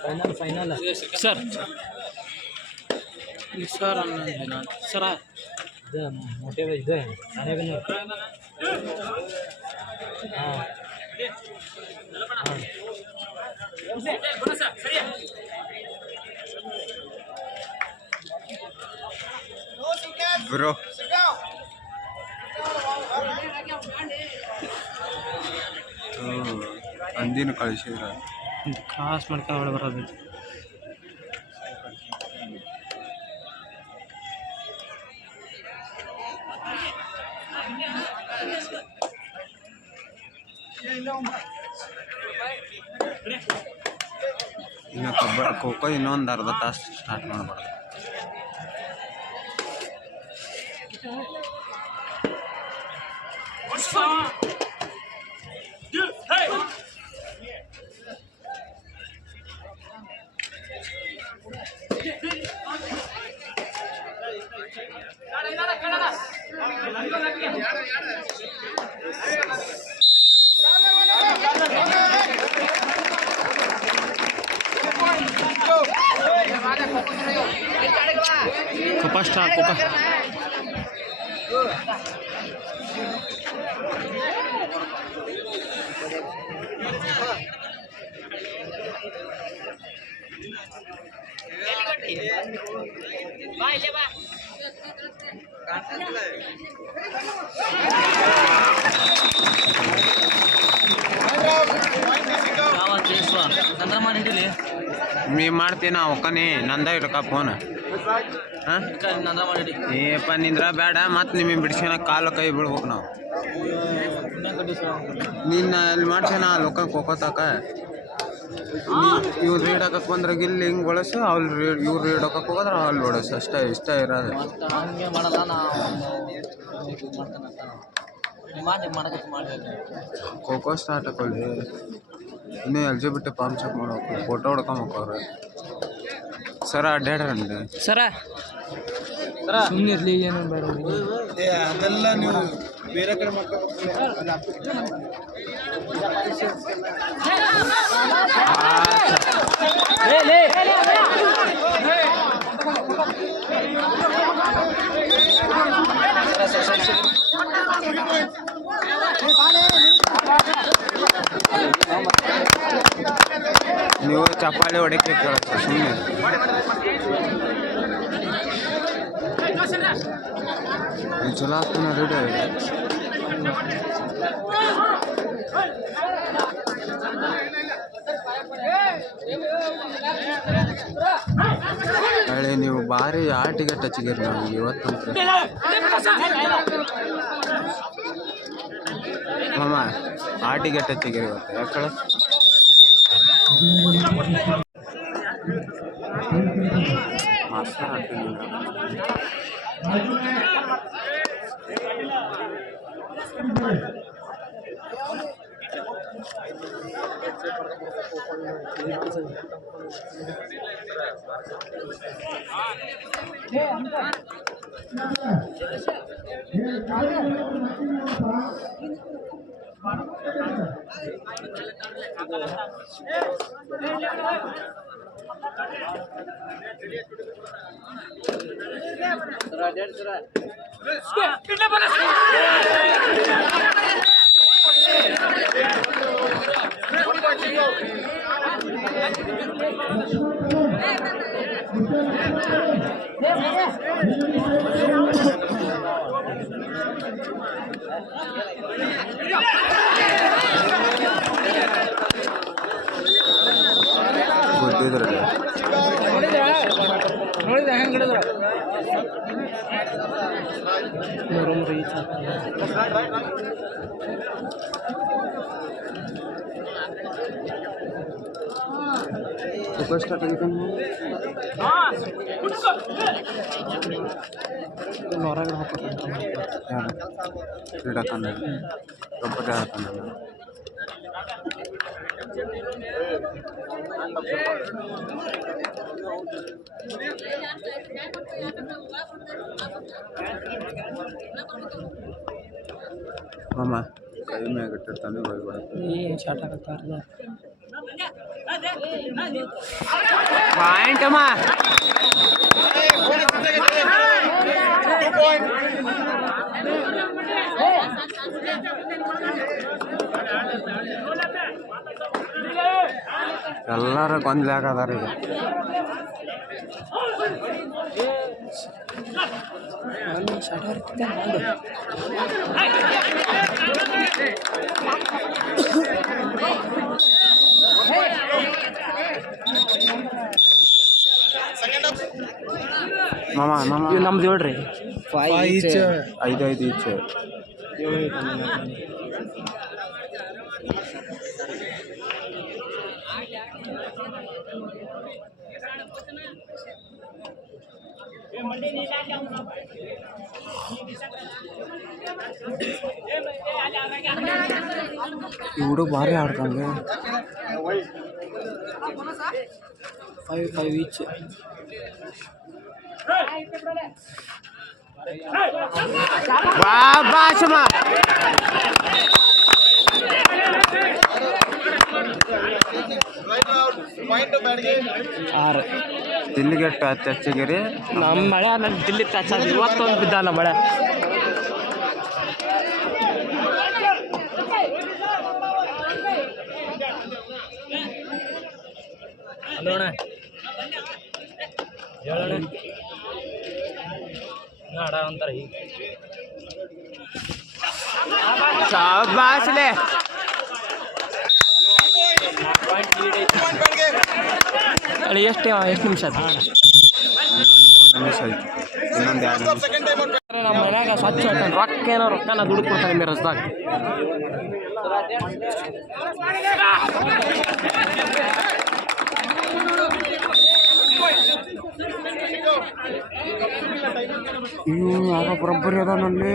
Final final sir sir ಸರ ಇದು ಮೊಟ್ಟೆ ಇದು ಮನೆಗೂ ಹಾಂ ಬ್ರೋ ಅಂದಿನ ಕಳಿಸಿದ್ರ ಕ್ರಾಸ್ ಮಾಡ್ಕೊಂಡು ಬರೋದು ಇನ್ನು ಖೋಖೋ ಇನ್ನೊಂದು ಅರ್ಧ ತಾಸು ಸ್ಟಾರ್ಟ್ ಮಾಡಬಾರ್ದು. Copa Copa. ನೀ ಮಾಡ್ತೀನ ಒಕ್ಕನಿ ನಂದ ಇಡಕ ಫೋನ್ ಏಪ್ಪ ನಿಂದ್ರ ಬೇಡ ಮತ್ತು ನಿಮಗೆ ಬಿಡ್ಸ್ಕೊಳಕ್ ಕಾಲು ಕೈ ಬಿಡ್ಬೇಕು ನಾವು. ನೀನು ಅಲ್ಲಿ ಮಾಡ್ತೇನ ಅಲ್ಲಿ ಒಕ್ಕ ಕೋಕೋತಾಕ ಇವ್ರು ರೇಡ್ ಹಾಕಕ್ಕೆ ಬಂದ್ರೆ ಗಿಲ್ಲಿ ಹಿಂಗೆ ಬಳಸು ಅವ್ರು ಇವ್ರು ರೇಡ್ ಹಾಕಕ್ಕೆ ಹೋಗೋದ್ರೆ ಅಲ್ಲಿ ಬಳಸು ಅಷ್ಟೇ ಇಷ್ಟ ಇರೋದು. ಖೋಖೋ ಸ್ಟಾರ್ಟ್ ಹಾಕೊಳ್ಳಿ ಇನ್ನೂ ಎಲ್ಜಿಬಿಟ್ಟು ಪಾಮ್ ಚೆಕ್ ಮಾಡ್ಬೇಕು ಫೋಟೋ ಹೊಡ್ಕೊಂಬಕ್ಕೋರು ಸರ ಅಡ್ಡಾಡ್ರಂడి ಸರ ಸುಮ್ಮನೆ ಇರಲಿ ಏನು ಬೇಡ ಅದೆಲ್ಲ ನೀವು ಬೇರೆ ಕಡೆ ಮಾಡ್ಕೋಬೇಕು. ನೀವು ಚಪ್ಪಾಳಿ ಹೊಡಿಕೆ ಕೇಳುತ್ತೆ ಸುಮ್ಮನೆ ಚಲೋ ಆಗ್ತಾನೆ ರೆಡಿ ಹಳೆ ನೀವು ಭಾರಿ ಆಟಿಗೆ ಟಚ್ಗಿರಿ ನಾವು ಇವತ್ತಂತ ಮಾಮ ಆಟಿಗೆ ಟಚ್ಗಿರಿ ಇವತ್ತು ಯಾಕಡೆ ಮಾಸ್ಟರ್ ಆಡ್ತೀನಿ ಗೊತ್ತಿದ್ರಲ್ಲಿ ನೋಡಿದ ಹೆಂಗೆ ಹಿಡಿದ್ರ ಸ್ಟಾರ್ಟ್ ಆಗಿತ್ತು ಹೊರಗಡೆ ಹಾಕೋದು ಯಾರು ಕ್ರೀಡಾಕಂಡ ಕಬಡ್ಡಿ ಆಡ್ತಾನೆ ಮಾಮ ಕೈ ಮ್ಯಾಗ ಇಟ್ಟಿರ್ತಾನೆ ಹೋಗ್ಬಿಡ ಏನು ಶಾರ್ಟ್ ಆಗತ್ತಾರಲ್ಲ ಪಾಯಿಂಟ್ ಅಮ್ಮ ಎಲ್ಲಾರ ಗೊಂದಲ ಆಗದಾರ ಈಗ ಮಾಮ ಮಾಮ ನಮ್ದು ಹೇಳ್ರಿ ಐದು ಈಚೆ ಇವರು ಭಾರಿ ಆಡ್ತಾನೆ 5 ಈಚ್ ಬಾಬಾಶಮ ಆರು ದಿಲ್ಲಿಗೆಟ್ಟು ಹಚ್ಚಿಗಿರಿ ನಮ್ಮ ಮಳೆ ನನ್ನ ದಿಲ್ಲಿ ಟಚ್ ಆಗಿ ಇವತ್ತೊಂದು ಬಿದ್ದಲ್ಲ ಮಳೆ ಅಲ್ಲೋಣ ಹೇಳೋಣ ಆಡ ಅಂತಾರೆ ಈಗ ಶಾಬಾಸ್ಲೆ ಅಳಿ ಎಷ್ಟು ನಿಮಿಷ ಅದು ನಿಮಿಷ ಆಯ್ತು ಇನ್ನೊಂದು 2 ನಿಮಿಷ ನಮ್ಮ ಮನ್ಯಾಗ ಸ್ವಚ್ಛ ಹೇಳ್ತಾನೆ ರೊಕ್ಕನ ದುಡ್ಡು ಕೊಡ್ತಾನೆ ಮಿರಸ್ದಾಗ ಯಾರೋ ಬರೋಬ್ಬರಿ ಅದ ನಲ್ಲಿ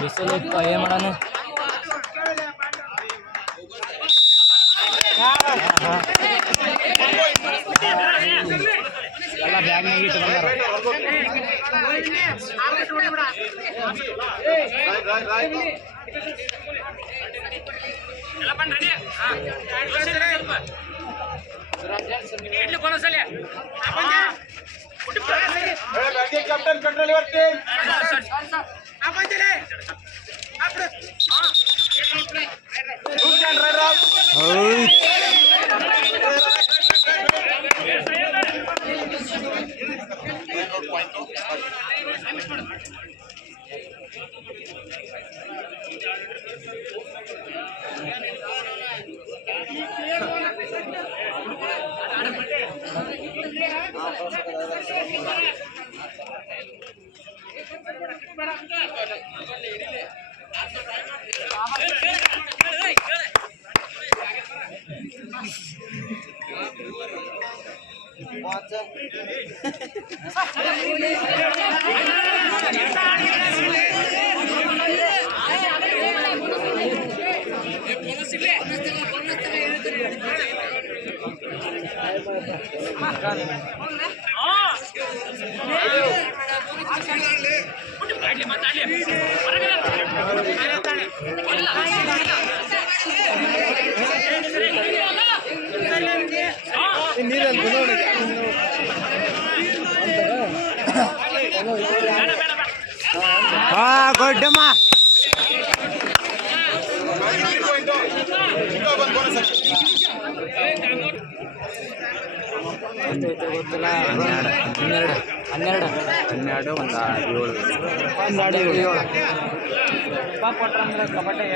ಬಿಸಿಲು ಏನು ಮಾಡೋಣ ಎಲ್ಲ ಬ್ಯಾಗ್ನಾಗ ಇಟ್ಟು ಬಂದಾರ कैप्टन कंट्रोल योर टीम ಗೊಡ್ಡಮ್ಮ ಗೊತ್ತಿಲ್ಲ 12 12 ಒಂದು 7 ಕೊಟ್ರಂದ್ರೆ ಕಬಡ್ಡಿ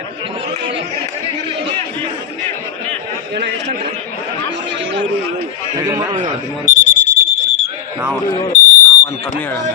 ನಾವು ಒಂದು ಕಮ್ಮಿ ಹೇಳೋಣ.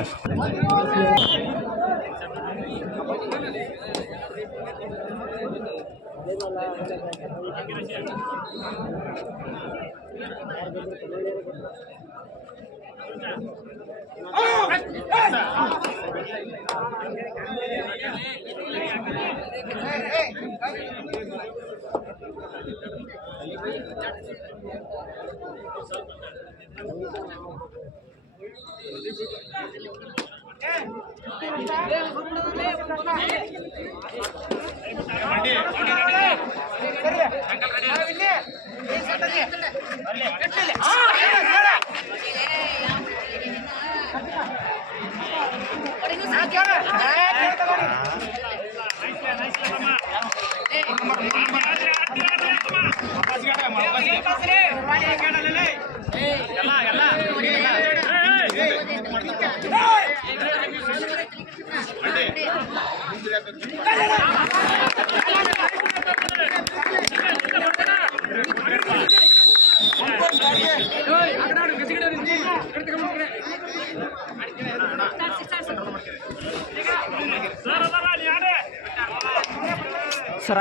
ಸರ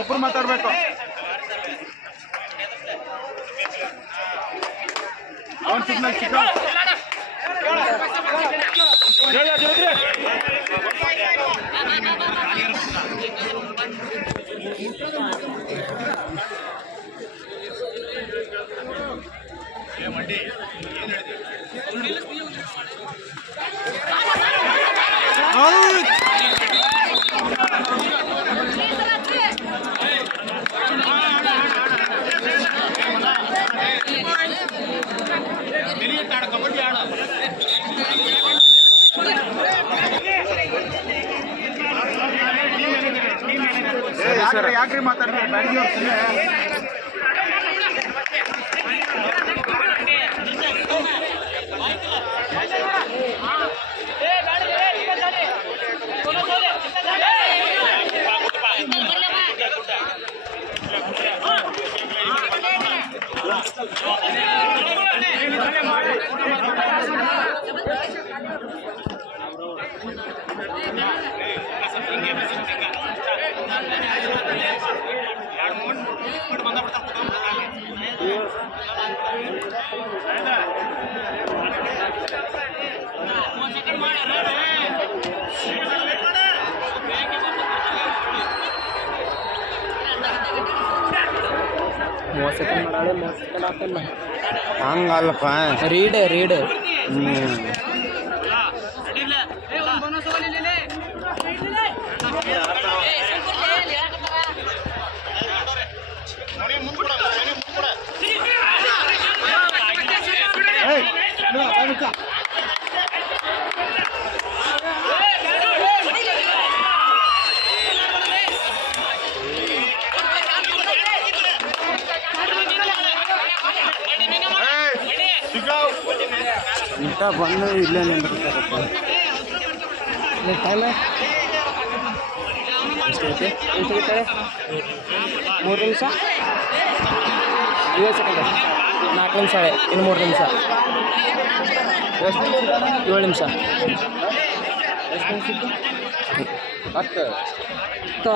ಒಬ್ಬರು ಮಾತಾಡ್ಬೇಕು. ಯಾಕ್ರಿ ಮಾತಾಡ್ತಾರೆ ಹಂಗಲ್ಲಪ್ಪ ರೀಡ್ ಇಂಥ ಬಂದು ಇಲ್ಲೇ ನಿಂತಿರ್ತಾರಪ್ಪ. ಟೈಮ್ 3 ನಿಮಿಷ 50 ಸೆಕೆಂಡ್ 4 ನಿಮಿಷ ಇನ್ನು 3 ನಿಮಿಷ 7 ನಿಮಿಷ 10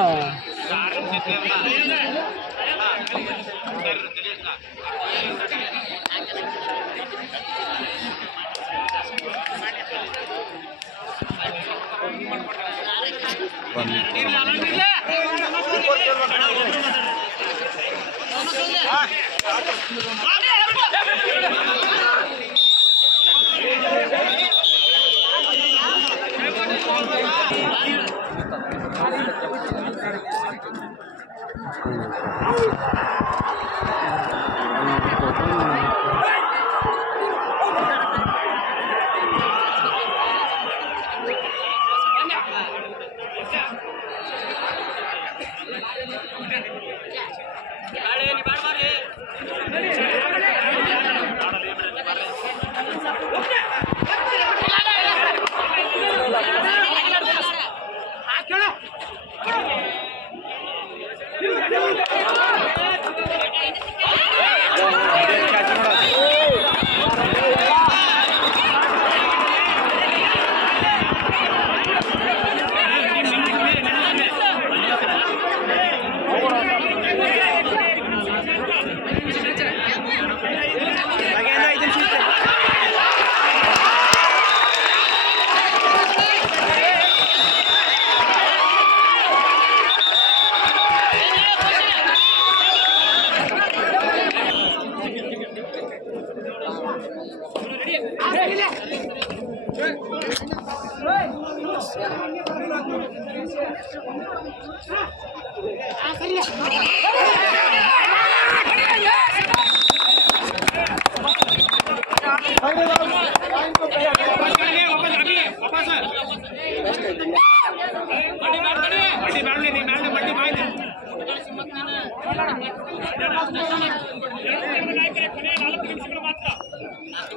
Okay.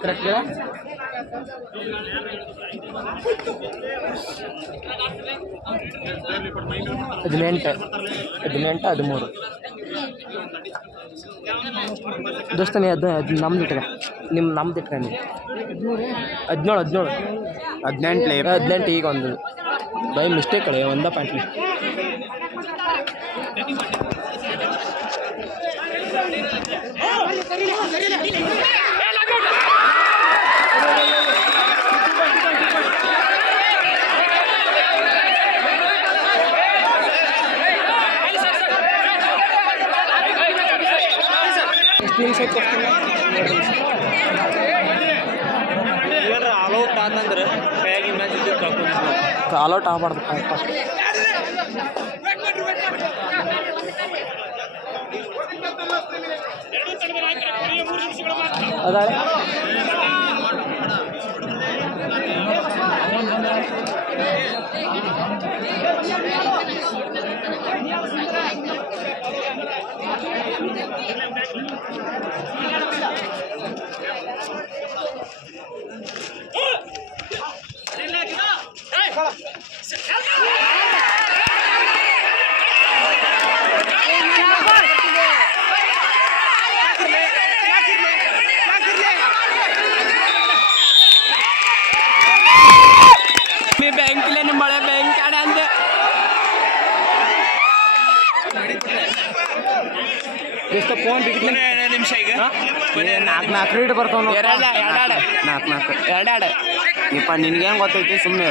ಕರೆಕ್ಟ್ 18 ದೋಸ್ತ ನೀ ಅದು ನಮ್ದು ಇಟ್ಕ ನಮ್ದು ಇಟ್ಕ ನೀವು 18 ಈಗ ಒಂದು ಬೈ ಮಿಸ್ಟೇಕ್ ಕಳೆ ಒಂದ ಪಾಯಿಂಟ್ ಆಲ್ಔಟ್ ಆತಂದ್ರೆ ಕೈಯಾಗಿ ಮ್ಯಾಚ್ ಆಲ್ಔಟ್ ಆಗಬಾರ್ದು ಅದಾಳೆ ಬ್ಯಾಂಕಿಲ್ಲ ನಿಮ್ಮ ಮಳೆ ಬ್ಯಾಂಕ್ ಆಡ ಅಂದೆ ಎಷ್ಟು ಫೋನ್ ನಿಮಿಷ ಈಗ 4 ರೀಡ್ ಬರ್ತಾವ ಎರಡು ಇಪ್ಪ ನಿನ್ಗೆ ಹೆಂಗೆ ಗೊತ್ತೈತಿ ಸುಮ್ಮನೆ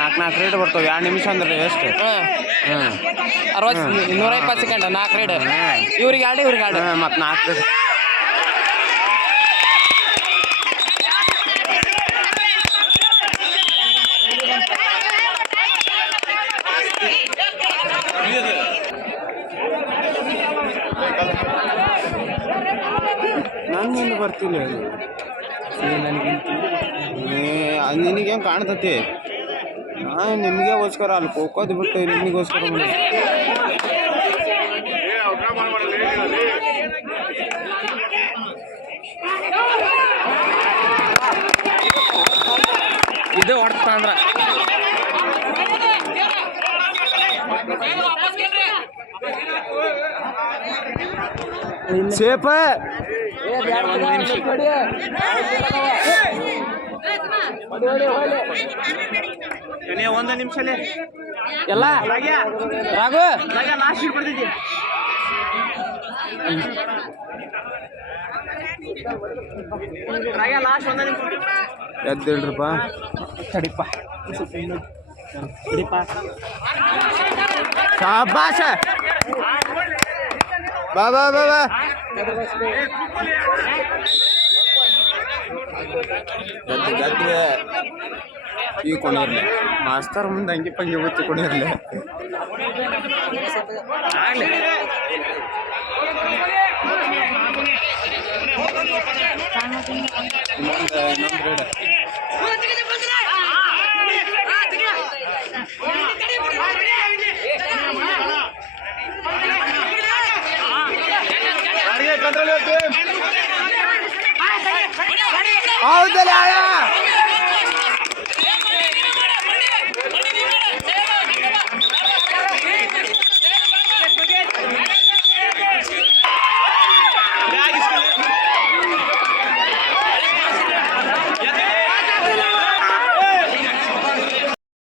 4 ರೀಡ್ ಬರ್ತಾವ 2 ನಿಮಿಷ ಅಂದ್ರೆ ಎಷ್ಟು 120 ಸೆಕೆಂಡ್ 4 ರೀಡ್ ಇವ್ರಿಗೆ ಆಡಿ ಮತ್ತು 4 ರೀಡ್ ನಾನು ಬರ್ತಿಲ್ಲ ನಿನಗೆ ಹೆಂಗೆ ಕಾಣ್ತತಿ ನಿಮಗೋಸ್ಕರ ಅಲ್ಲಿ ಹೋಗೋದು ಬಿಟ್ಟು ನಿಮಗೋಸ್ಕರ ಇದು ಹೊಡ್ತ ಅಂದ್ರ ಸೇಪ ಒಂದು ನಿಮಿಷಲೇ ಎಲ್ಲ ರಾಘು ಲಾಸ್ಟ್ ಬರ್ತಿದ್ದೆ ಲಾಸ್ಟ್ 1 ನಿಮಿಷ ಎದ್ದೇಳ್ರಪ್ಪ ತಡಿಪ್ಪ ಶಾಬಾಷ ಬಾ ಬಾ ಬಾ ಬಾ ಗದ್ದೆ ಈ ಕೊಡಿರ್ಲಿ ಮಾಸ್ತರ್ ಮುಂದೆ ಹಂಗೆ ಪಂಗೆ ಗೊತ್ತಿ ಕೊಡಿರ್ಲಿ ಆಗ್ಲಿ ಇನ್ನೊಂದು ರೇಡ ಹೌದಲ್ಲ